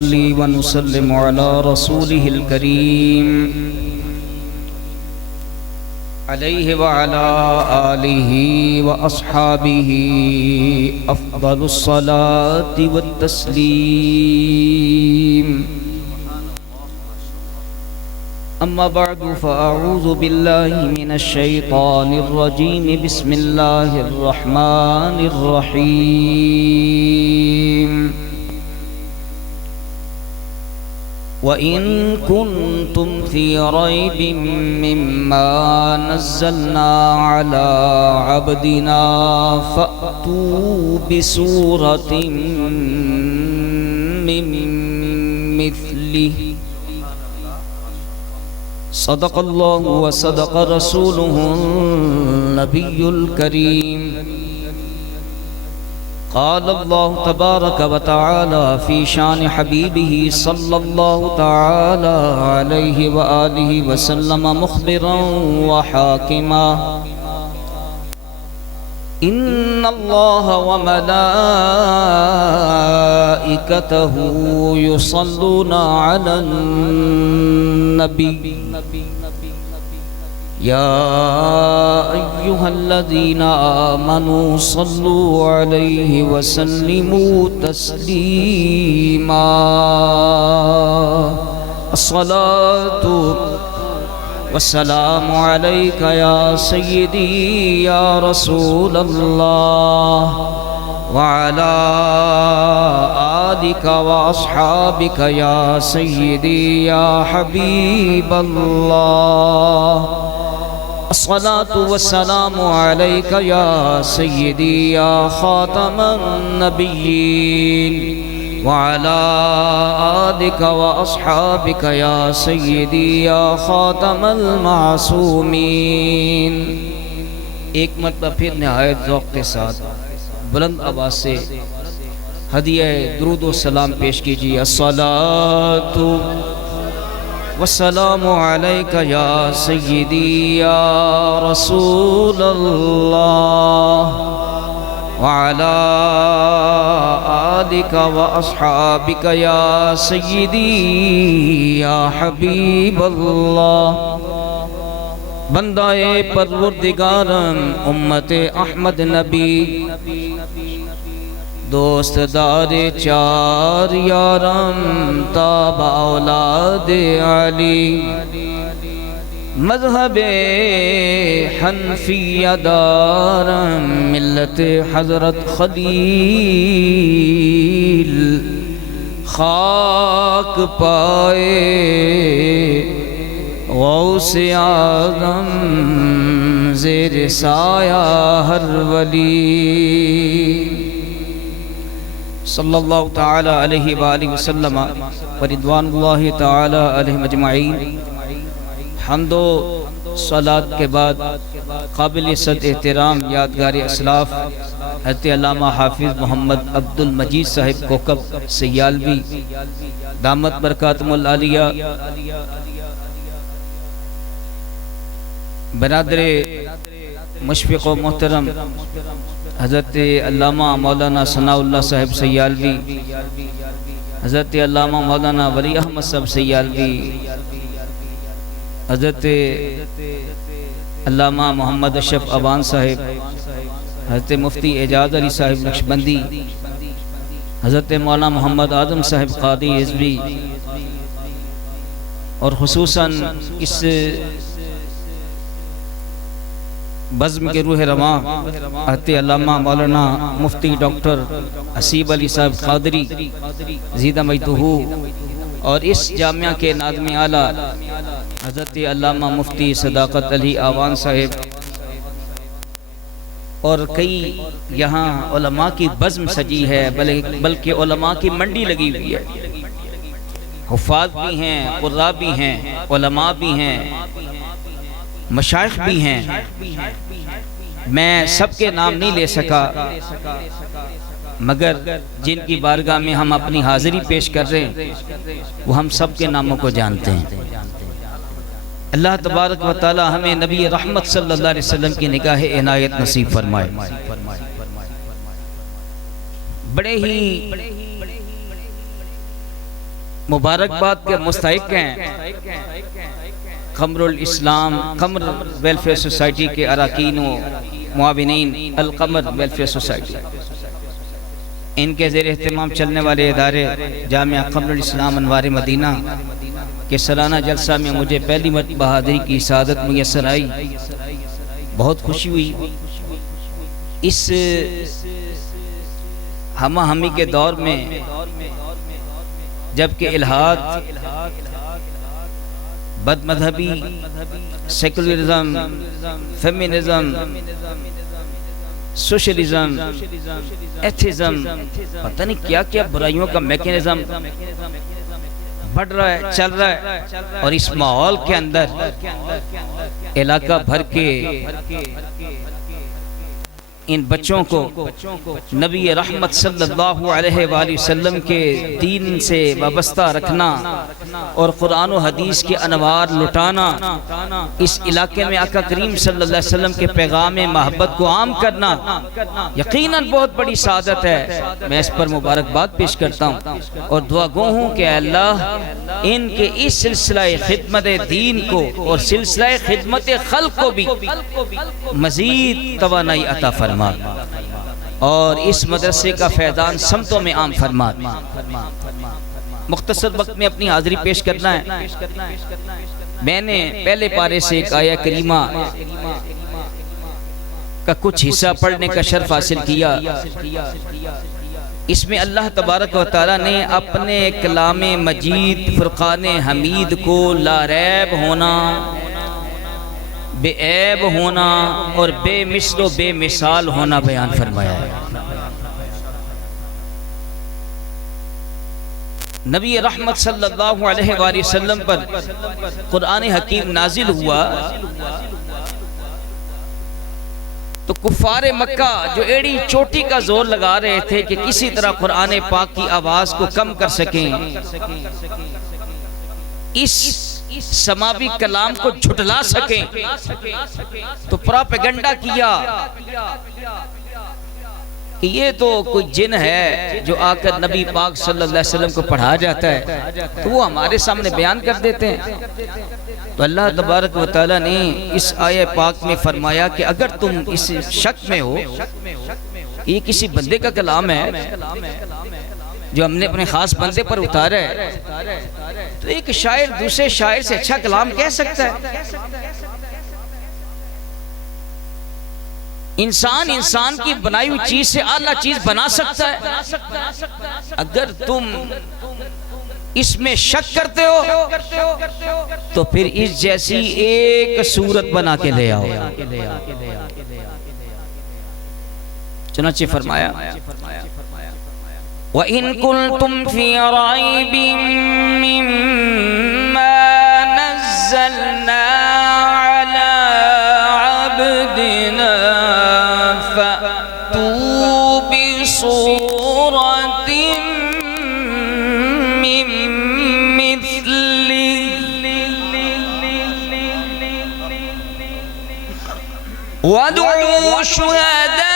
नसल्ली व नुसल्लिमु अला रसूलिहिल करीम अलैहि व अला आलिहि व अस्हाबिहि अफ़्ज़लुस सलाति वत तस्लीम। अम्मा बअदु फ़अऊज़ु बिल्लाहि मिनश शैतानिर रजीम। बिस्मिल्लाहिर रहमानिर रहीम। वइन कुन्तुम फ़ी रैबिम मिम्मा नज़्ज़लना अला अब्दिना फ़अतू बिसूरतिम मिन मिस्लिहि सदक़ल्लाहु व सदक़ रसूलुहुन नबियुल करीम। क़ाल अल्लाहु तबारक व तआला फ़ी शान हबीबिही सल्लल्लाहु तआला अलैहि व आलिहि व सल्लम मुख़बिरन व हाकिमा। इन्नल्लाह व मलाइकतहु युसल्लूना अलन नबी या अय्युहल्लज़ीना आमनू सल्लू अलैहि व सल्लिमू तस्लीमा। अस्सलातु वस्सलामु अलैका या सय्यदी या रसूलल्लाह व अला आलिका व अस्हाबिका या सय्यदी या हबीबल्लाह। अस्सलातु वस्सलामु अलैका या सय्यदी या खातमन नबिय्यीन व अला आलिका व अस्हाबिका या सय्यदी या खातमल मासूमीन। एक मरतबा फिर निहायत ज़ौक़ के साथ बुलंद आवाज़ से हदिया दुरूद व सलाम पेश कीजिए। अस्सलातु वस्सलामु अलैका या सय्यदी या रसूलल्लाह व अला आलिका व अस्हाबिका या सय्यदी या हबीबल्लाह। बंदाए परवरदिगारम उम्मते अहमद नबी दोस्तदारे चार यारम ताबा औलादे अली मज़हबे हनफिया दारम मिल्लते हज़रत खलील खाक पाए गौसे आज़म ज़ेर साया हर वली सल्लल्लाहु ताला अलैहि व आलिहि वसल्लम व रिदवानुल्लाहि ताला अलैहिम अजमईन। हम्दो सलात के बाद काबिल इज़्ज़त एहतराम यादगार असलाफ़ हज़रत अल्लामा हाफिज़ मोहम्मद अब्दुल मजीद साहिब कोकब सयालवी दामत बरकातुहुल आलिया बरादरे मुशफ़िक़ व मोहतरम हज़रत अल्लामा मौलाना सनाउल्लाह साहिब सयालवी, हज़रत अल्लामा मौलाना वली अहमद साहब सयालवी, हज़रत अल्लामा मोहम्मद अशरफ अवान साहिब, हज़रत मुफ्ती एजाज अली साहिब नक्शबंदी, हज़रत मौलाना मोहम्मद आज़म साहिब क़ादी हिज़्वी और ख़ुसूसन इस बज़्म के रूह रवां हज़रत अल्लामा मौलाना मुफ्ती डॉक्टर हसीब अली साहब क़ादरी ज़ीदा मजदहू और इस जामिया के नाज़िम आला हज़रत अल्लामा मुफ्ती सदाकत अली आवान साहिब और कई यहाँ उलमा की बज़्म सजी है, बल्कि उलमा की मंडी लगी हुई है। हुफ़ाज़ भी हैं, क़ुर्रा भी हैं, उलमा भी हैं, मशाइख भी हैं। मैं सबके नाम नहीं ले सका, मगर जिनकी बारगाह में हम अपनी हाज़िरी पेश कर रहे हैं वो हम सब के नामों को जानते हैं। अल्लाह तबारक व तआला हमें नबी रहमत सल्लल्लाहु अलैहि वसल्लम की निगाह इनायत नसीब फरमाए। बड़े ही मुबारकबाद के मुस्तहिक हैं कमरुल इस्लाम कमर वेलफेयर सोसाइटी के अरकान व मुआविनीन अल कमर वेलफेयर सोसाइटी। इनके ज़ेर एहतमाम चलने वाले इदारे जामिया कमरुल इस्लाम अनवार मदीना के सालाना जलसा में मुझे पहली मरतबा हाज़िरी की सआदत मुयस्सर आई। बहुत खुशी हुई। इस हमा हमी के दौर में जबकि इल्हाद, बदमज़हबी, सेकुलरिज्म, फेमिनिज्म, सोशलिज्म, एथिज्म, पता नहीं क्या क्या बुराइयों का मैकेनिज्म बढ़ रहा है, चल रहा है। और इस माहौल के अंदर इलाका भर के इन बच्चों को नबी रहमत सल्लल्लाहु अलैहि वसल्लम के दीन से वाबस्ता रखना और कुरान और हदीस के अनवार लुटाना, इस इलाके में आका करीम सल्लल्लाहु अलैहि वसल्लम के पैगाम मोहब्बत को आम करना यकीनन बहुत बड़ी सादत है। मैं इस पर मुबारकबाद पेश करता हूँ और दुआ गो हूँ कि अल्लाह इनके इस सिलसिला खिदमत दीन को और सिलसिला खिदमत खल्क को भी मजीद तवानाई अता फरमा और इस मदरसे का फैज़ान समतों में आम फरमा। मुख्तसर वक्त में अपनी हाजिरी पेश करना है। मैंने पहले पारे से एक आया करीमा का कुछ हिस्सा पढ़ने का शर्फ हासिल किया। इसमें अल्लाह तबारक व तआला ने अपने कलाम मजीद फुरकान हमीद को लारैब होना, बेऐब होना और बेमिसल बेमिसाल होना बयान फरमाया है। नबी रहमत सल्लल्लाहु अलैहि वसल्लम पर कुरान हकीम नाजिल हुआ तो कुफारे मक्का जो एड़ी चोटी का जोर लगा रहे थे कि किसी तरह कुरान पाक की आवाज को कम कर सकें, इस समावी कलाम को झुटला सकें, तो प्रोपेगेंडा किया कि ये तो कोई जिन है जो आकर नबी पाक सल्लल्लाहु अलैहि वसल्लम को पढ़ा जाता है, तो वो हमारे सामने बयान कर देते हैं। तो अल्लाह तबारक व तआला ने इस आया पाक में फरमाया कि अगर तुम इस शक में हो ये किसी बंदे का कलाम है जो हमने अपने खास बंदे पर उतारा है, तो एक शायर दूसरे शायर से अच्छा कलाम कह सकता है? इंसान की बनाई हुई चीज से आला चीज बना सकता है। अगर तुम इसमें शक करते हो तो फिर इस जैसी एक सूरत बना के ले आओ। चुनांचे फरमाया व इन कुंतुम फी राइबिम मिम्मा नज़्ज़लना अला अब्दिना फअतू बिसूरतिम मिन मिथलिही वदऊ शुहदा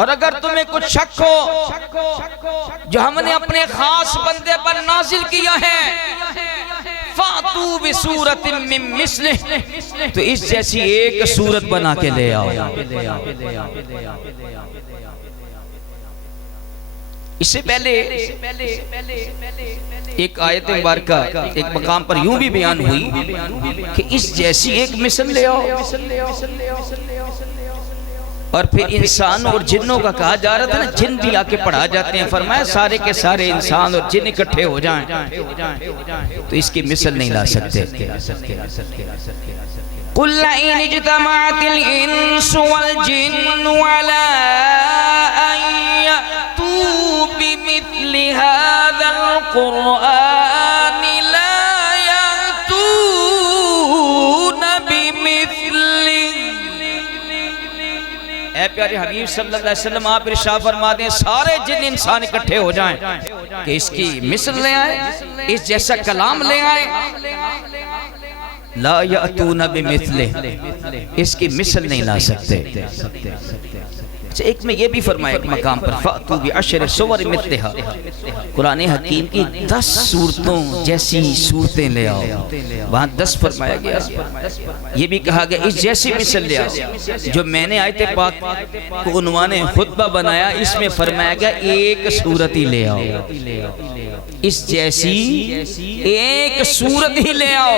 और अगर तुम्हें कुछ शक हो जो हमने अपने खास बंदे पर नाजिल किया है, फातू बिसूरतिम मिन मिस्लिह, तो इस जैसी एक सूरत बना के ले आओ। इससे पहले एक आयत मुबारका एक मकाम पर यूं भी बयान हुई कि इस जैसी एक मिसल ले आओ। और फिर इंसान और जिन्नों का कहा जा रहा था ना, जिन भी आके पढ़ा जाते हैं। फरमाया सारे के सारे इंसान और जिन इकट्ठे हो जाएं तो इसकी मिसल नहीं ला सकते। कुल इन इज्तमाअतिल इंसु वल जिन्नु अला अन यअतू बिमिथलि हाज़ल कुरआन ला यअतून बिमिथलिही ऐ प्यारे हबीब सल्लल्लाहु अलैहि वसल्लम आप इरशाद फरमा दें सारे जिन इंसान इकट्ठे हो जाएं कि इसकी मिसल ले आए, इस जैसा कलाम ले आए, ला यातूना बिमिस्ले, इसकी मिसल नहीं ला सकते। एक में ये भी फरमाया एक मकाम पर फातू बिअशर सुवर मिथलिहा, कुरान हकीम की 10 सूरतों जैसी सूरतें ले आओ, वहाँ 10 फरमाया गया। ये भी कहा गया इस जैसी मिसल ले आओ। जो मैंने आयत पाक को उन्वाने खुतबा बनाया, इसमें फरमाया गया एक सूरत ही ले आओ, इस जैसी एक सूरत ही ले आओ।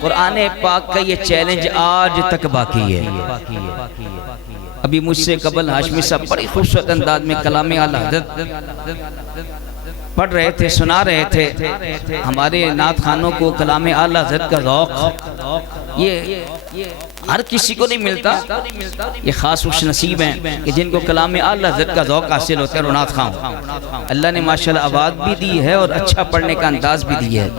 कुरान पाक का ये चैलेंज आज तक बाकी है। अभी मुझसे कबल हाशमी साहब बड़ी खूबसूरत अंदाज में कलाम आला हज़रत पढ़ रहे थे, सुना रहे थे। हमारे नात खानों को कलाम आला हज़रत का रौक़ ये हर किसी को नहीं मिलता। ये ख़ास खुश नसीब हैं कि जिनको कलाम आला हज़रत का रौक़ हासिल होता है। और नात खान अल्लाह ने माशाल्लाह आवाज़ भी दी है और अच्छा पढ़ने का अंदाज भी दिया है।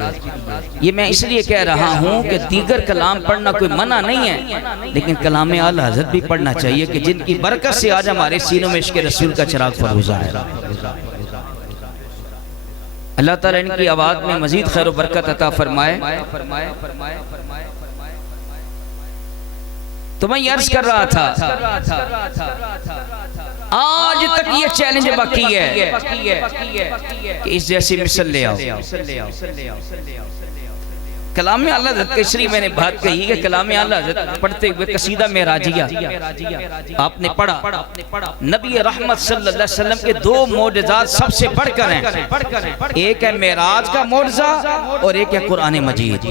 ये मैं इसलिए कह रहा हूँ कि दीगर कलाम पढ़ना कोई मना नहीं है, लेकिन कलाम आला हज़रत भी पढ़ना चाहिए कि जिनकी बरकत से आज हमारे सीनों में इश्क़ रसूल का चिराग फरोज़ा है। अल्लाह ताला इनकी आवाज़ में मज़ीद खैर बरकत अता फरमाए। तो मैं अर्ज़ कर रहा था आज तक ये चैलेंज बाकी है कि इस जैसी मिसल ले आओ। कलाम आला हज़रत केसरी मैंने बात कही है, कलाम आला हज़रत पढ़ते हुए कसीदा मेराजिया आपने पढ़ा। नबी रहमत सल्लल्लाहु अलैहि वसल्लम के 2 मोजज़ात सबसे बढ़कर हैं, एक है मेराज का मोजज़ा और एक है कुरान मजीद।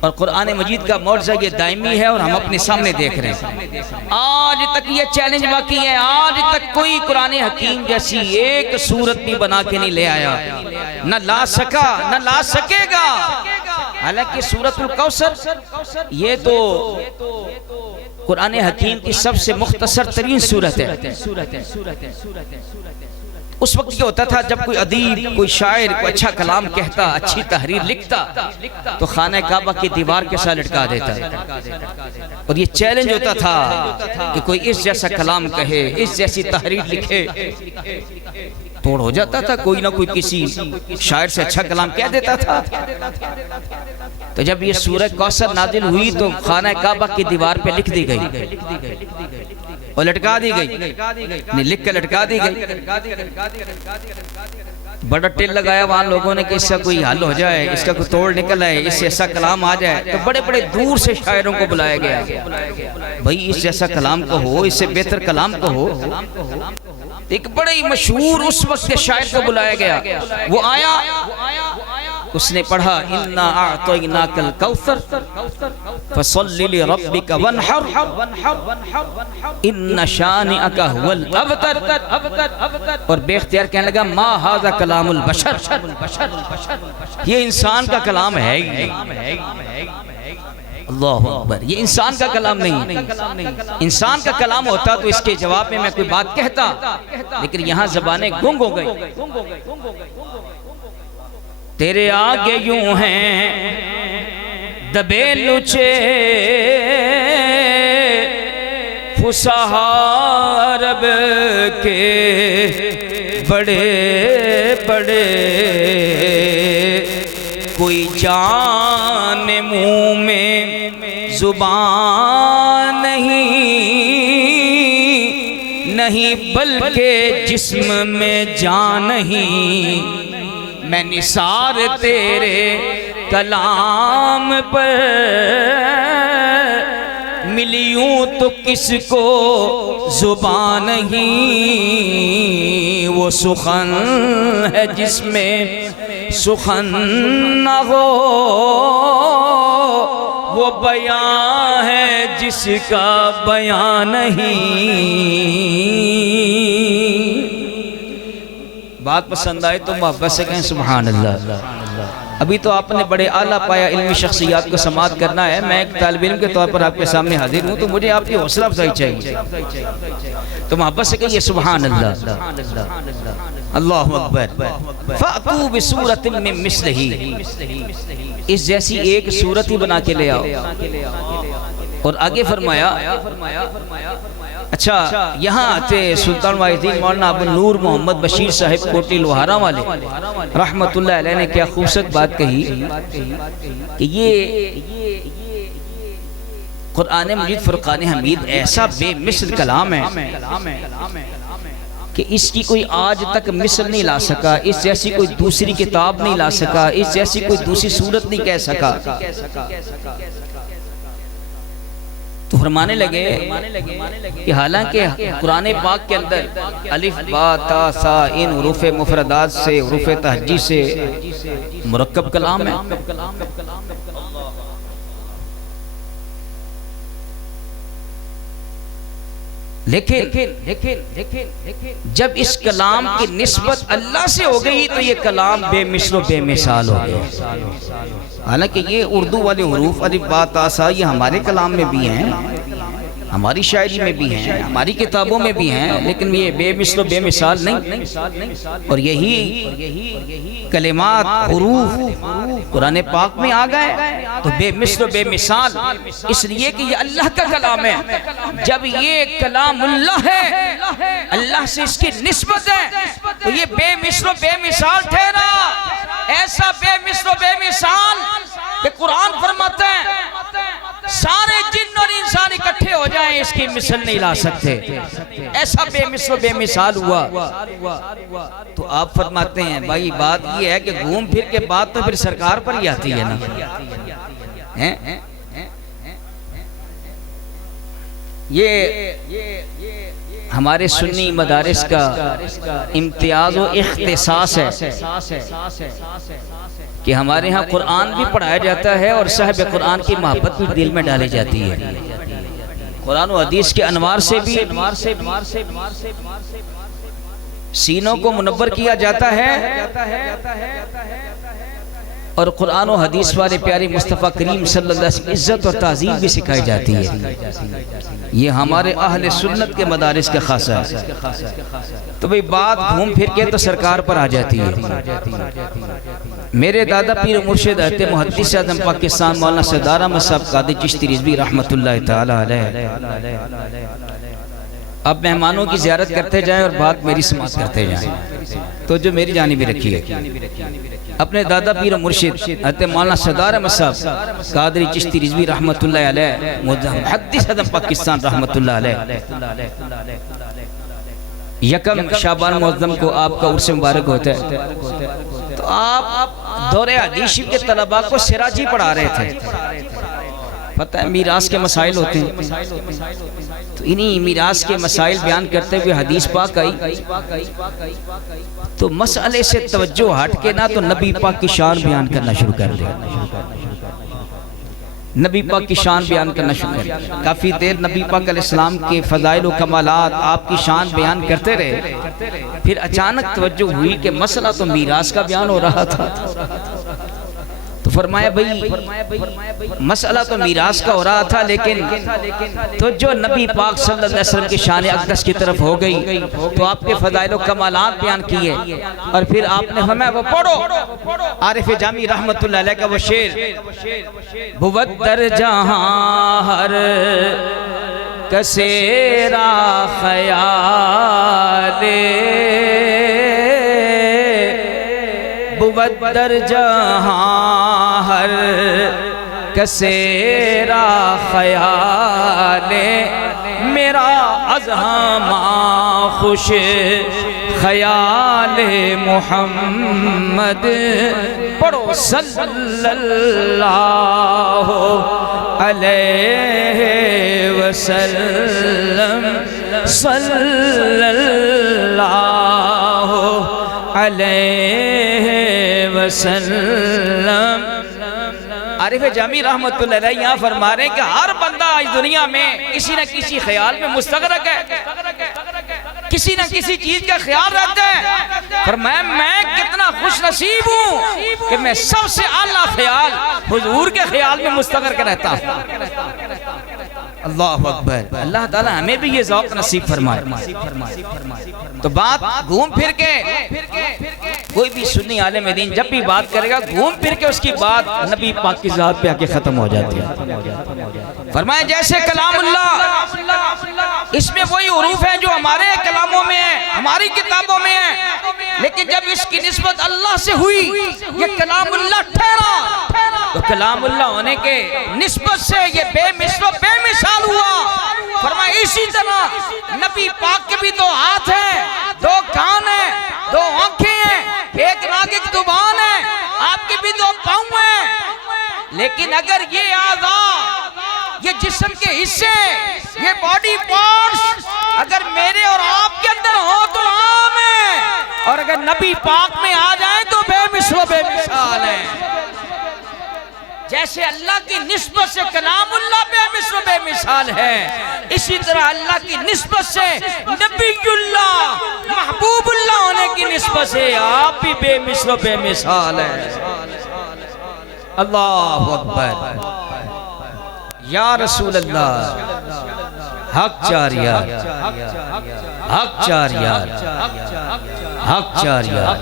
और कुरान मजीद का मोजज़ा ये दायमी है और हम अपने सामने देख रहे हैं। आज तक ये चैलेंज बाकी है, आज तक कोई कुरान हकीम जैसी एक सूरत भी बना के नहीं ले आया, न ला सका न ला सकेगा। हालांकि सूरतुल कौसर ये तो कुरान हकीम की सबसे मुख्तसर तरीन सूरत है। उस वक्त ये होता था जब कोई अदीब, कोई शायर कोई अच्छा कलाम कहता, अच्छी तहरीर लिखता, तो खाना काबा की दीवार के साथ लटका देता। और ये चैलेंज होता था कि कोई इस जैसा कलाम कहे, इस जैसी तहरीर लिखे, तोड़ हो जाता था। कोई ना कोई किसी शायर से अच्छा कलाम कह देता था। तो जब ये सूरह कौसर नाजिल हुई तो खाना काबा की दीवार पे लिख दी गई और लटका दी गई, नहीं लिख कर लटका दी गई। बड़ा टेल लगाया वहां लोगों ने कि इसका कोई हल हो जाए, इसका कोई तोड़ निकल आए, इससे ऐसा कलाम आ जाए। तो बड़े बड़े दूर से शायरों को बुलाया गया, भाई इस जैसा कलाम को हो, इससे बेहतर कलाम को हो। एक बड़े ही मशहूर उस वक्त के शायर को बुलाया गया, वो आया, उसने पढ़ा इन्ना अअतैनाकल कौसर फसल्लि लिरब्बिका वनहर इन्ना शानिअका हुवल अबतर। और बेख्तियार कहने लगा मा हाज़ा कलामुल बशर, ये इंसान का कलाम है ही नहीं। अल्लाहु अकबर, ये इंसान का कलाम नहीं। इंसान का कलाम होता तो इसके जवाब में मैं कोई बात कहता, लेकिन यहाँ ज़बानें गुंग हो गई। तेरे आगे यूं हैं दबे लुचे फुसहा अरब के बड़े बड़े, कोई जान मुंह में जुबान नहीं बल्कि जिस्म में जान नहीं। मैं निसार तेरे कलाम पर मिलियूं तो किसको जुबान नहीं। वो सुखन है जिसमें सुखन न हो, वो बयां है जिसका बयां नहीं। बात पसंद आए तो मोहब्बत से कहें सुभान अल्लाह। अभी तो आपने बड़े आला पाया इल्मी शख्सियात को समाअत करना है। मैं एक तालिब इल्म के तौर पर आपके सामने हाजिर हूँ, तो मुझे आपकी हौसला अफजाई चाहिए। तो मोहब्बत से कहिए सुभान अल्लाह, अल्लाहु अकबर। फ़अतू बिसूरतिन मिन मिस्लिही, इस जैसी एक सूरत ही बना के ले आओ। और आगे फरमाया, अच्छा यहाँ आते सुल्तान वाहिदीन मौलाना अबू नूर मोहम्मद बशीर साहिब कोटी लोहारा वाले रहमतुल्लाह अलैह ने क्या खूबसूरत बात कही कि ये कुरान मजीद फुरकान हमीद ऐसा बेमिसल कलाम है कि इसकी कोई आज तक मिसल नहीं ला सका, इस जैसी कोई दूसरी किताब नहीं ला सका, इस जैसी कोई दूसरी सूरत नहीं कह सका। तो फरमाने लगे कि हालांकि कुरान पाक के अंदर अलिफ बा ता सा इन हुरूफ मुफरदात से हुरूफ तहज्जी से मुरक्कब कलाम है, लेकिन जब इस कलाम की निस्बत अल्लाह से हो गई तो ये कलाम बेमिसल बेमिसाल हो गया। हालांकि ये उर्दू वाले हुरूफ अलिफ बा ता सा ये हमारे कलाम में भी हैं, हमारी शायरी में भी हैं, हमारी किताबों में भी हैं, लेकिन ये बेमिसल बेमिसाल नहीं। और यही कलिमात हुरूफ कुरान पाक में आ गए तो बेमिसल बेमिसाल, इसलिए कि ये अल्लाह का कलाम है। जब ये कलामुल्लाह है, अल्लाह से इसकी निस्बत है, तो ये बेमिसल बेमिसाल ठहरा। ऐसा बेमिसल बेमिसाल कि कुरान फरमाता है सारे जिन्न और इंसान इकट्ठे हो जाएं इसकी मिसाल नहीं ला सकते। ऐसा बेमिसल बेमिसाल हुआ। तो आप फरमाते हैं भाई बात ये है कि घूम फिर के बात तो फिर सरकार पर ही आती है ना, हैं? ये हमारे सुन्नी मदारिस का इम्तियाज व इख्तिसास है कि हमारे यहाँ कुरान भी पढ़ाया जाता है और साहिब कुरान की मोहब्बत भी दिल में डाली जाती है। कुरान और हदीस के अनवार से भी सीनों को मुनव्वर किया जाता है और कुरान और हदीस वाले प्यारे मुस्तफ़ा करीम सल्लल्लाहु अलैहि वसल्लम इज्जत और ताज़ीम भी सिखाई जाती है। ये हमारे अहले सुन्नत के मदारिस का खासा है। तो भाई बात घूम फिर के तो सरकार पर आ जाती है। मेरे दादा पीर मुर्शिद हज़रत मुहद्दिस आज़म पाकिस्तान मौलाना सरदार अहमद साहब कादी चिश्ती रिज़वी रहमतुल्लाह तआला अलैह अब मेहमानों की ज़ियारत करते जाएं और बात मेरी समाप्त करते जाएं, तो जो मेरी जानी भी रखी है। अपने दादा पीर मुर्शिद हज़रत मौलाना सरदार अहमद साहब कादरी चिश्ती रिज़वी रहमतुल्लाह अलैह मुहद्दिस आज़म पाकिस्तान रहमतुल्लाह अलैह यकम शाबान मुअज़्ज़म को आपका उर्स मुबारक होता है। तो आप दौरे हदीस के तलबा को सिराजी पढ़ा रहे थे। पता है मीरास के मसाइल होते हैं, तो इन्हीं मीरास के मसाइल बयान करते हुए हदीस पाक आई तो मसले से तवज्जो हट के ना तो नबी पाक की शान बयान करना शुरू कर दिया। नबी पाक की शान बयान करना शुरू कर दिया। काफ़ी देर नबी पाक अलैहिस्सलाम के फ़ज़ाइल व कमालात आपकी शान बयान करते रहे। फिर अचानक तवज्जो हुई कि मसला तो मीरास का बयान हो रहा था। तो फरमाया भाई मसला तो मीरास का हो रहा था, लेकिन तो जो नबी पाक सल्लल्लाहु अलैहि वसल्लम की शान अक़दस की तरफ हो गई तो आपके फ़ज़ाइल व कमालात बयान किए और फिर आपने फरमाया वो पढ़ो आरिफ जामी रहमतुल्लाह अलैह का वो शेर, बुवद्दर जहां हर कसेरा ख़याले बुवद्दर जहां हर कसेरा ख़याले मेरा अज़हमा खुश ख़याल मोहम्मद पढ़ो सल्लल्लाहु अलैहि वसल्लम सल्लल्लाहु अलैहि वसल्लम। आरिफ जामी रहमतुल्लाह अलैह यहाँ फरमा रहे हैं कि हर बंदा आज दुनिया में किसी न किसी ख्याल में मुस्तग़रक़ है, किसी न किसी चीज का ख्याल रखता है। फरमाया मैं कितना खुश नसीब हूँ कि मैं सबसे आला ख्याल हुजूर के ख्याल में मुस्तग़रक़ रहता हूँ। अल्लाह अकबर। अल्लाह ताला हमें भी ये ज़ौक़ नसीब फरमाए। तो बात घूम फिर के कोई भी सुन्नी आलिम दीन जब भी बात करेगा घूम फिर के उसकी बात नबी पाक की ज़ात पे आके खत्म हो जाती है। फरमाया जैसे कलामुल्लाह, इसमें वही हुरूफ है जो हमारे कलामों में है, हमारी किताबों में है, लेकिन जब इसकी निस्बत अल्लाह से हुई ये कलामुल्लाह ठहरा, तो कलामुल्लाह होने के निस्बत से ये बेमिसल बेमिसाल हुआ। फरमाया इसी तरह नबी पाक के भी दो हाथ हैं, दो कान हैं, दो आंखें हैं, एक नागिक जुबान है, आपके भी दो पाँव हैं, लेकिन अगर ये आज़ा, ये जिस्म के हिस्से, ये बॉडी पार्ट्स अगर मेरे और आपके अंदर हो तो आम है, और अगर नबी पाक में आ जाए तो बेमिसल बेमिसाल है। जैसे अल्लाह की निस्बत से कलामुल्लाह बेमिसल बेमिसाल है, इसी तरह अल्लाह की निस्बत से नबीयुल्लाह महबूबुल्लाह होने की निस्बत से आप भी बेमिसल बेमिसाल है। अल्लाहु अकबर, या रसूल अल्लाह, हक चार यार, हक चार यार, हक चार यार,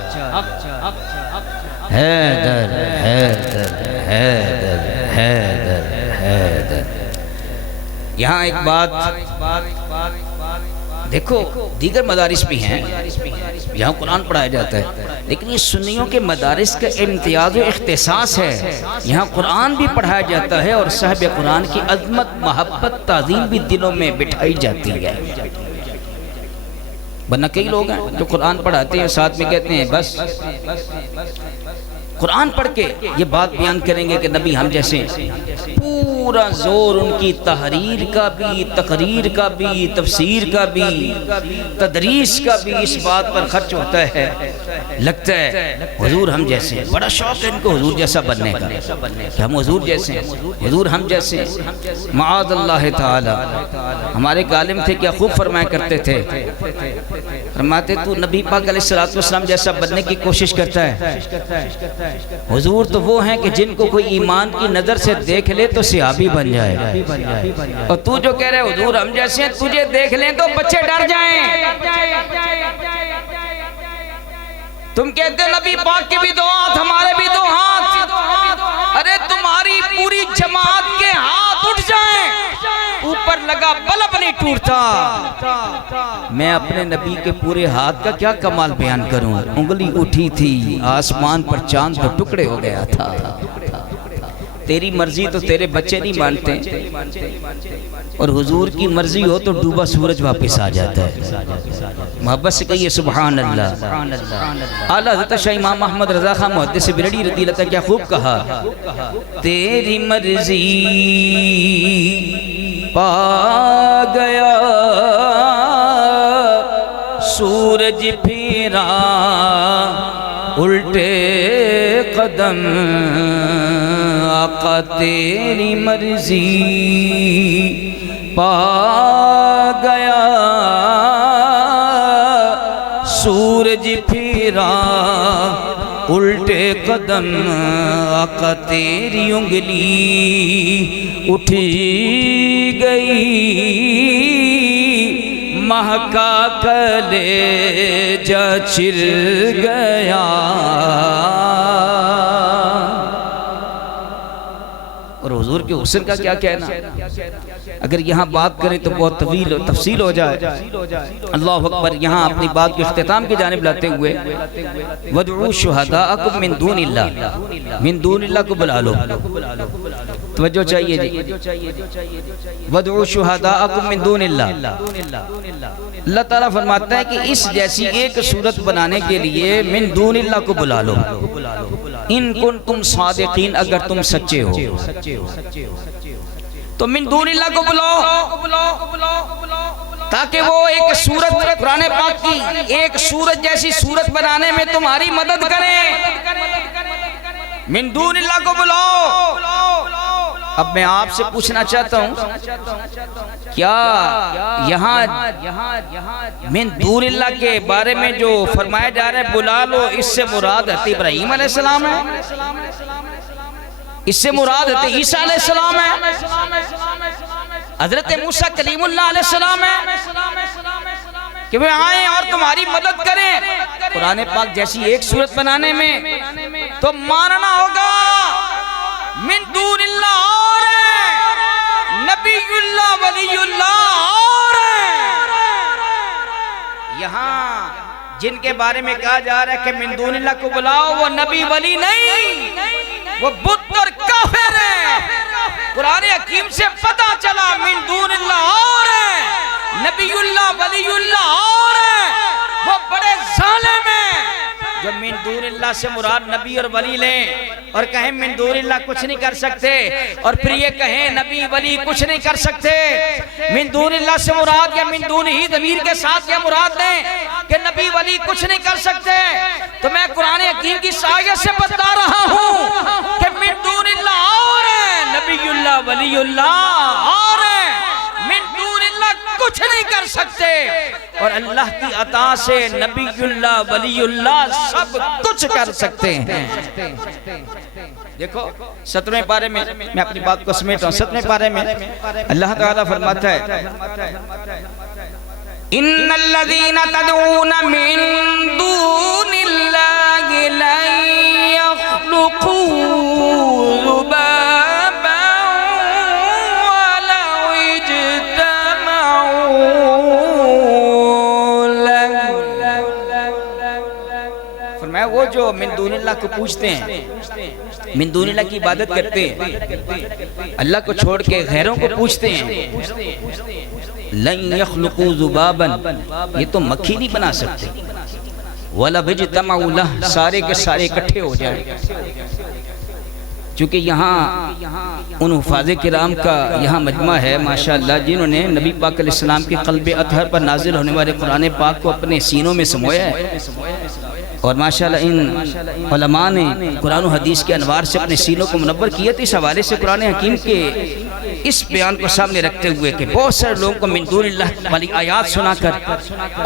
हैदर हैदर हैदर हैदर हैदर। यहाँ एक बात देखो, दीगर मदारिस भी हैं जहाँ कुरान पढ़ाया जाता है, लेकिन ये सुन्नियों के मदारिस का इम्तियाज व इख्तिसास है, यहाँ कुरान भी पढ़ाया जाता है और साहिब कुरान की अज़मत मोहब्बत ताज़ीम भी दिलों में बिठाई जाती है। वरना कई लोग हैं जो कुरान पढ़ाते हैं साथ में कहते हैं बस कुरान पढ़ के ये बात बयान करेंगे कि नबी हम जैसे, पूरा जोर उनकी तहरीर का भी, तकरीर का भी, तफसीर का भी, तदरीस का भी इस बात पर खर्च होता है। लगता है हुजूर हम जैसे, बड़ा शौक है इनको हुजूर जैसा बनने का कि हम हुजूर जैसे हैं, हुजूर हम जैसे। माअज़ल्लाह ताला, हमारे आलिम थे क्या खूब फरमाया करते थे, फरमाते तू नबी पाक अलैहिस्सलातु वस्सलाम जैसा बनने की कोशिश करता है। हुजूर तो वो हैं कि जिनको कोई ईमान की नजर से देख ले तो सिहाबी बन जाए, और तू जो कह रहे हुजूर हम जैसे हैं, तुझे देख लें तो बच्चे डर जाएं। तुम कहते नबी पाक के भी दो हाथ, हमारे भी दो हाथ, अरे तुम्हारी पूरी जमात के हाथ उठ जाएं, ऊपर लगा बल्ब नहीं टूटता। मैं अपने नबी के पूरे हाथ का क्या कमाल बयान करूं, उंगली उठी थी आसमान पर चांद तो टुकड़े हो गया था। तेरी मर्जी तो तेरे बच्चे नहीं मानते, और हुजूर की मर्जी हो तो डूबा सूरज वापस आ जाता है। मोहब्बत से कहिए सुभान अल्लाह। आला हज़रत शाह इमाम अहमद रज़ा खान मुहद्दिस बिरड़ी रज़ी अल्लाह क्या खूब कहा, तेरी मर्जी पा गया सूरज फिरा उल्टे कदम, आका तेरी मर्जी पा गया सूरज फिरा उल्टे कदम, आका तेरी उंगली उठ गई, महका कलेजा चिर गया। और हुजूर के हुस्न का क्या कहना, अगर यहाँ बात करें तो बहुत तवील तफसील हो जाए। अल्लाह अकबर। यहाँ अपनी बात को इख्तिताम की जानिब लाते हुए वदउ शुहदाअकुम मिन दूनिल्लाह, मिन दूनिल्लाह को बुला लो, तवज्जो चाहिए जी। वदउ शुहदाअकुम मिन दूनिल्लाह, अल्लाह ताला फरमाता है कि इस जैसी एक सूरत बनाने के लिए मिन दूनिल्लाह को बुला लो, इन कुंतुम सादिकीन, अगर तुम सच्चे हो तो मिन दूनिल्लाह को बुलाओ, ताकि वो एक सूरत कुरान पाक की एक सूरत जैसी सूरत बनाने में तुम्हारी मदद करें। मिन दूनिल्लाह को बुलाओ। अब मैं आपसे पूछना चाहता हूँ, क्या यहाँ मिन दूनिल्लाह के बारे में जो फरमाया जा रहा है बुला लो, इससे मुराद हज़रत इब्राहीम अलैहिस्सलाम है, इससे मुराद हज़रत ईसा अलैहिस्सलाम है, हज़रत मूसा कलीमुल्लाह अलैहिस्सलाम है, कि वे आए और तुम्हारी मदद करें कुरान पाक जैसी एक सूरत बनाने में, तो मानना होगा मिन दूनिल्लाह और नबीयुल्लाह वलीयुल्लाह और यहाँ जिनके बारे में कहा जा रहा है कि मिन दूनिल्लाह को बुलाओ, वो नबी वली नहीं, वो बुत और काफिर है। कुरान हकीम से पता चला मिन दूनिल्लाह और नबीयुल्लाह वलीयुल्लाह और वो बड़े जालिम हैं जो मिन दूनिल्लाह से मुराद नबी और वली लें और कहें मिन दूनिल्लाह कुछ नहीं कर सकते, और फिर ये कहें नबी वली कुछ नहीं कर सकते। मिन दूनिल्लाह से मुराद या मिन दून ही ज़मीर के साथ या मुराद लें कि नबी वली कुछ नहीं कर सकते, तो मैं कुरान हकीम की आयत से बता रहा हूँ कि मिन दूनिल्लाह और नबीयुल्लाह वलीयुल्लाह और मिन दूनिल्लाह कुछ नहीं कर सकते, और अल्लाह की अता से नबीयुल्लाह वलीयुल्लाह सब कुछ कर सकते हैं। देखो 17वें पारे में, मैं अपनी बात को समेट रहा हूँ, 17वें पारे में अल्लाह ताला फरमाता है इन्नल्लज़ीना तदऊना मिन दूनिल्लाहि ला यख्लुकू वो जो मिन दूनिल्लाह को पूछते हैं, मिन दूनिल्लाह की इबादत करते हैं, अल्लाह को छोड़ के गैरों को पूछते हैं, लन यख्लुकू ज़ुबाबन, ये तो मक्खी नहीं बना सकते, वला बिजतमाउ लह, सारे के सारे इकट्ठे हो जाए। चूँकि यहाँ उन हुफ़ाज़े किराम का यहाँ मजमा है माशाअल्लाह, जिन्होंने नबी पाक अलैहिस्सलाम के क़ल्ब अतहर पर नाजिल होने वाले कुरान पाक को अपने सीनों में समोया है, और माशाअल्लाह इन उलमा ने कुरान और हदीस के अनवार से अपने सीनों को मुनव्वर किया। तो इस हवाले से कुरान हकीम के इस बयान को सामने रखते हुए कि बहुत सारे लोगों को मिन दूनिल्लाह वाली आयात सुनाकर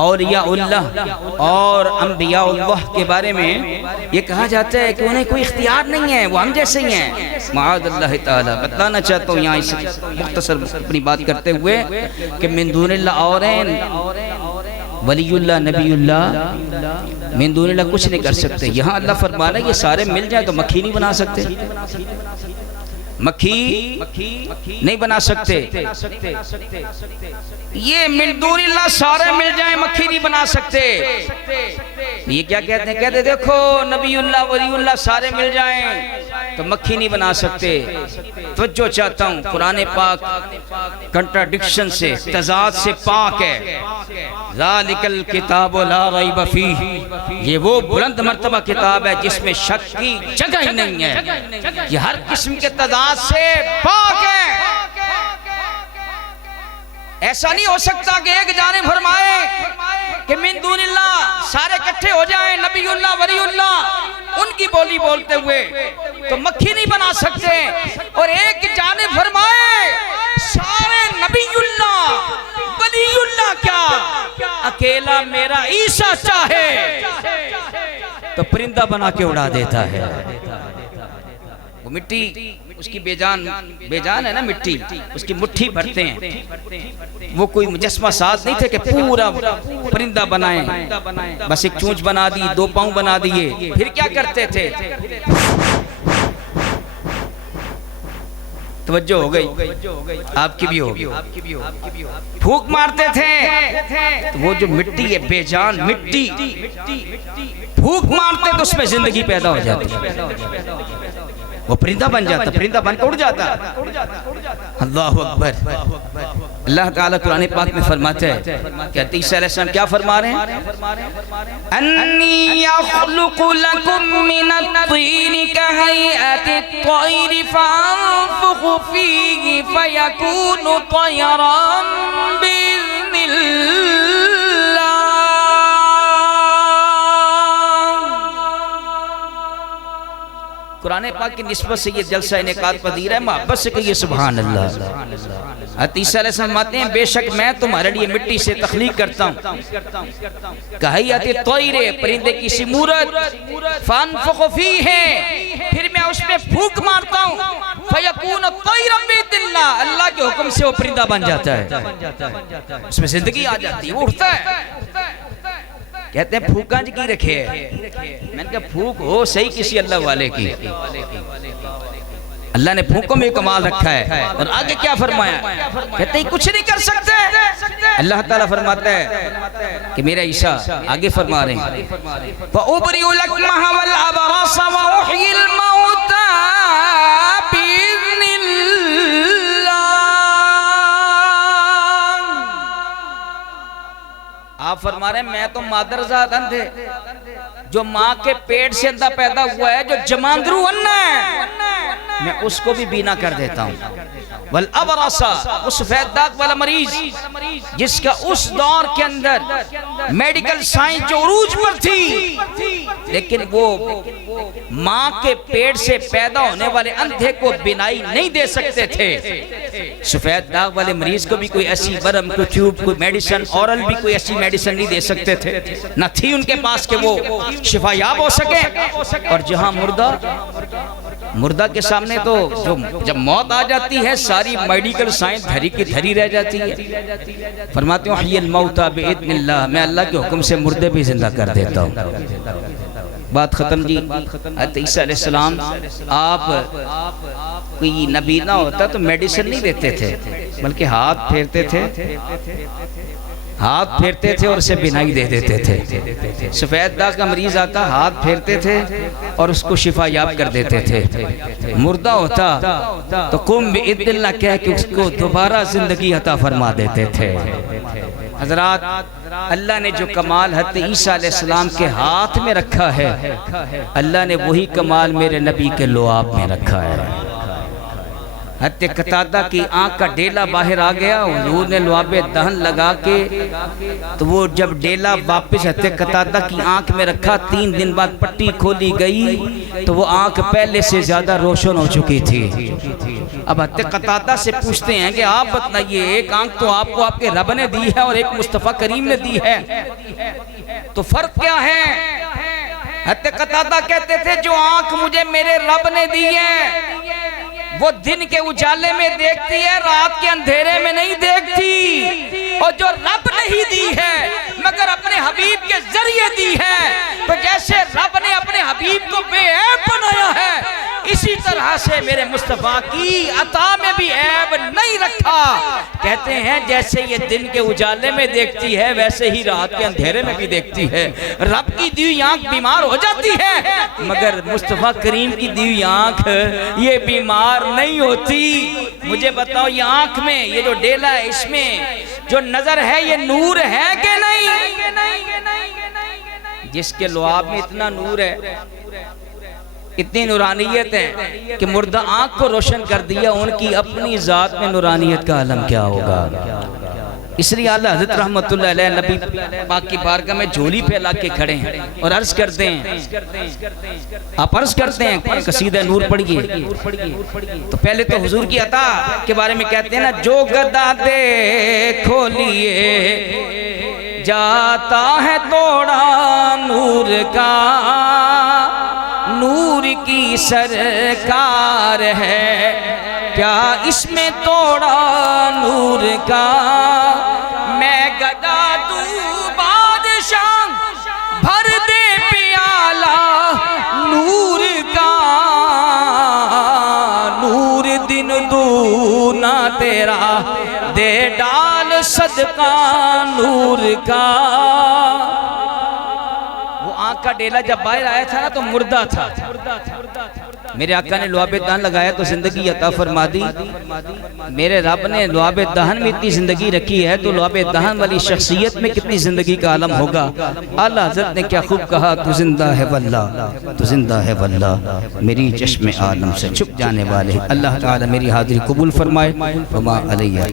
औलियाउल्लाह और अंबियाउल्लाह के बारे में ये कहा जाता है कि उन्हें कोई इख्तियार नहीं है, वो हम जैसे ही हैं। माअज़ल्लाह ताला बताना चाहता हूँ यहाँ इस मुख्तसर अपनी बात करते हुए कि मिन दूनिल्लाह और वलीयुल्लाह नबीयुल्लाह मिन दूनिल्लाह कुछ नहीं कर सकते। यहाँ अल्लाह फरमा रहा है ये सारे मिल जाए तो मक्खी नहीं बना सकते, मक्खी नहीं बना सकते। ये मिन दूनिल्लाह सारे मिल जाए मक्खी नहीं बना सकते। ये क्या कहते हैं? कहते देखो नबीयुल्लाह वलीयुल्लाह सारे मिल जाएं तो मक्खी नहीं बना सकते। तवज्जो चाहता हूँ, कुरान पाक कंट्राडिक्शन से तजाद से पाक है। ज़ालिकल किताबु ला रैब फीह, ये वो बुलंद मर्तबा किताब है जिसमें शक की जगह ही नहीं है। ये हर किस्म के तजाद से पाक है। ऐसा नहीं हो सकता कि एक जाने फरमाए कि मिन दूनिल्लाह सारे इकट्ठे हो जाएं नबीयुल्लाह वलीयुल्लाह उनकी बोली बोलते हुए तो मक्खी नहीं बना सकते, और एक जाने फरमाए सारे नबीयुल्लाह वलीयुल्लाह क्या अकेला मेरा ईसा चाहे तो परिंदा बना के उड़ा देता है। वो मिट्टी उसकी बेजान है ना, मिट्टी उसकी मुट्ठी भरते हैं। वो कोई मुजस्मा साज नहीं थे कि पूरा परिंदा बनाए, बस एक चूंच बना दी, दो पांव बना दिए। फिर क्या करते थे? तवज्जो हो गई, आपकी भी होगी। फूंक मारते थे तो वो जो मिट्टी है बेजान मिट्टी, फूंक मारते तो उसमें जिंदगी पैदा हो जाती, वो परिंदा बन जाता, परिंदा बन के उड़ जाता। अल्लाहु अकबर। अल्लाह ताला कुरान पाक में फरमाते हैं, कहते ईसा अलैहिस्सलाम क्या फरमा रहे हैं? अन्नी यख्लुकु लकुम मिनत-तीन कहैअति-त-तैर फअनफुखु फीहि फयकूनु तयरन बिइज़निल्लाह। कुरान पाक की निस्बत से ये जलसा इनेकाद पदीर है, मोहब्बत से कहिए सुभान अल्लाह। तीसरा अलैहि फरमाते हैं बेशक मैं तुम्हारे लिए मिट्टी से तख्लीक करता हूँ, कहियत तोयरे परिंदे की सी मूरत, फनफुखु फीही फिर मैं उसमें फूंक मारता हूँ, फयकून तोयरम बिइज़्निल्लाह अल्लाह के हुक्म से वो परिंदा बन जाता है, उसमें जिंदगी आ जाती है, वो उड़ता है। कहते हैं फूका जी की रखे है, मैंने कहा फूक हो सही किसी अल्लाह वाले की, अल्लाह ने फूकों में कमाल रखा है। और आगे क्या फरमाया, कहते हैं कुछ नहीं कर सकते। अल्लाह ताला फरमाता है कि मेरा ईसा आगे फरमा रहे हैं फउबरिउ लकमह वल अबरस व उहयिल मौता आप फरमा रहे हैं मैं तो मादरजात अंध है, जो माँ के पेट से अंधा पैदा हुआ है, जो जमांदरू अन्ना है, मैं उसको भी बीना कर देता हूँ। वल अबरसा उस सफेद दाग वाला मरीज जिसका उस दौर के अंदर मेडिकल साइंस जो उरूज पर थी, लेकिन वो माँ के पेट से पैदा होने वाले अंधे को बिनाई नहीं दे सकते थे। सफेद दाग वाले मरीज को भी कोई ऐसी बरम, कोई ट्यूब, कोई मेडिसिन, औरल भी कोई ऐसी मेडिसिन नहीं दे सकते थे, न थी उनके पास कि वो शिफायाब हो सके। और जहां मुर्दा के सामने तो जब मौत आ जाती है सारी मेडिकल साइंस धरी की धरी रह जाती है। फरमाते हो हय्यिल मौता बिइज़्निल्लाह, मैं अल्लाह के हुक्म से मुर्दे भी जिंदा कर देता हूँ। बात खत्म जी। हज़रत ईसा अलैहिस्सलाम आप कोई नबी ना होता तो मेडिसिन नहीं देते थे, बल्कि हाथ फेरते थे और उसे बिनाई दे देते थे। सफेद दाग का मरीज आता हाथ फेरते थे और उसको शिफा याब कर देते थे। मुर्दा होता तो कुम बिइज़्निल्लाह कह के उसको दोबारा जिंदगी अता फरमा देते थे। हजरात अल्लाह ने जो कमाल हज़रत ईसा अलैहिस्सलाम के हाथ में रखा है, अल्लाह ने वही कमाल मेरे नबी के लुआब में रखा है। हज़रत कतादा की आंख का डेला बाहर आ गया, हुजूर ने लुआबे दहन लगा के तो वो जब डेला वापस हज़रत कतादा की आंख में रखा, 3 दिन बाद पट्टी खोली गई तो वो आंख पहले से ज्यादा रोशन हो चुकी थी। अब हज़रत कतादा से पूछते हैं कि आप बताइए, एक आंख तो आपको आपके रब ने दी है और एक मुस्तफ़ा करीम ने दी है, तो फर्क क्या है? हज़रत कतादा कहते थे जो आंख मुझे मेरे रब ने दी है वो दिन के उजाले में देखती है, रात के अंधेरे में नहीं देखती। और जो रब नहीं दी है मगर अपने हबीब के जरिए दी है, तो जैसे रब ने अपने हबीब को बेऐब बनाया है, इसी तरह से मेरे मुस्तफा की अता में भी ऐब नहीं रखा। कहते हैं जैसे ये दिन के उजाले में देखती है वैसे ही रात के अंधेरे में भी देखती है। रब की दी हुई आंख बीमार हो जाती है मगर मुस्तफा करीम की दी हुई आंख ये बीमार नहीं होती। मुझे बताओ ये आंख में ये जो डेला है इसमें जो नजर है ये नूर है कि नहीं? जिसके लुआब में इतना नूर है, इतनी नूरानियत है कि मुर्दा आंख को रोशन कर दिया, उनकी अपनी जात में नूरानियत का आलम क्या होगा। इसलिए आला हज़रत रहमतुल्लाह अलैह नबी पाक की बारगाह में झोली फैला के खड़े हैं और अर्ज करते हैं, आप अर्ज करते हैं कसीदा नूर पढ़िए। तो पहले तो हुजूर की अता के बारे में कहते हैं ना, जो गदा दे खोलिए जाता है तोड़ा नूर का, नूर की सरकार है क्या इसमें तोड़ा नूर का। मैं गदा दूं बादशाह भर दे प्याला नूर का, नूर दिन दूना तेरा दे डाल सदका नूर का। का डेला जब बाहर आया था ना तो मुर्दा था, मेरे आका ने लुआबे दहन लगाया तो जिंदगी अता फरमा दी। मेरे रब ने लुआबे दहन में इतनी जिंदगी रखी है तो लुआबे दहन वाली शख्सियत में कितनी जिंदगी का आलम होगा। आला हज़रत ने क्या खूब कहा, तू जिंदा है वल्लाह, तू जिंदा है वल्लाह, मेरी चश्मे आलम से छुप जाने वाले। अल्लाह ताला मेरी हाजिरी कबूल फरमाए। वमा अलैया।